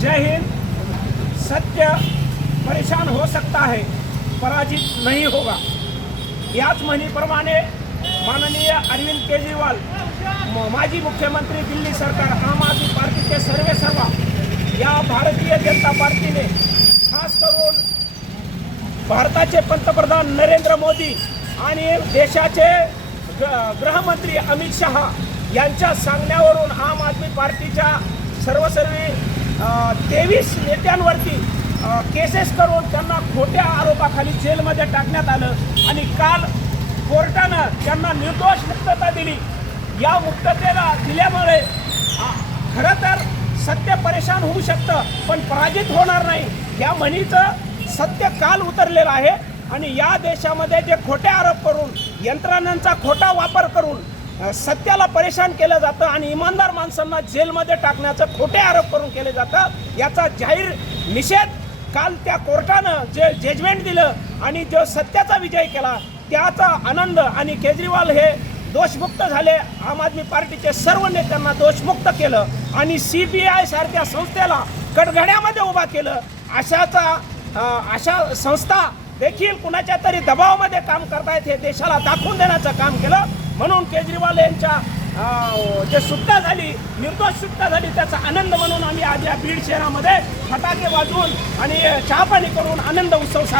जय हिंद। सत्य परेशान हो सकता है, पराजित नहीं होगा। याच म्हणीप्रमाणे माननीय अरविंद केजरीवाल, माजी मुख्यमंत्री, दिल्ली सरकार, आम आदमी पार्टीचे सर्व या भारतीय जनता पार्टीने खास करून भारताचे पंतप्रधान नरेंद्र मोदी आणि देशाचे गृहमंत्री अमित शहा यांच्या सांगण्यावरून आम आदमी पार्टीच्या सर्व 23 नेत्यांवरती केसेस करून त्यांना खोट्या आरोपाखाली जेलमध्ये टाकण्यात आलं आणि काल कोर्टानं त्यांना निर्दोष मुक्तता दिली। या मुक्ततेला दिल्यामुळे खरं तर सत्य परेशान होऊ शकतं, पण पराजित होणार नाही। या म्हणीचं सत्य काल उतरलेलं आहे आणि या देशामध्ये जे खोटे आरोप करून, यंत्रणांचा खोटा वापर करून सत्याला परेशान केलं जातं आणि इमानदार माणसांना जेलमध्ये टाकण्याचं खोटे आरोप करून केले जातं, याचा जाहीर निषेध काल त्या कोर्टानं जे जजमेंट दिलं आणि जो सत्याचा विजय केला त्याचा आनंद। आणि केजरीवाल हे दोषमुक्त झाले, आम आदमी पार्टीचे सर्व नेत्यांना दोषमुक्त केलं आणि CBI सारख्या संस्थेला कटघड्यामध्ये उभा केलं। अशा संस्था देखील कुणाच्या तरी दबावामध्ये काम करतायत हे देशाला दाखवून देण्याचं काम केलं। म्हणून केजरीवाल यांच्या जे सुटका झाली, निर्दोष सुटका झाली, त्याचा आनंद म्हणून आम्ही आज या बीड शहरामध्ये फटाके वाजवून आणि चहापाणी करून आनंद उत्सव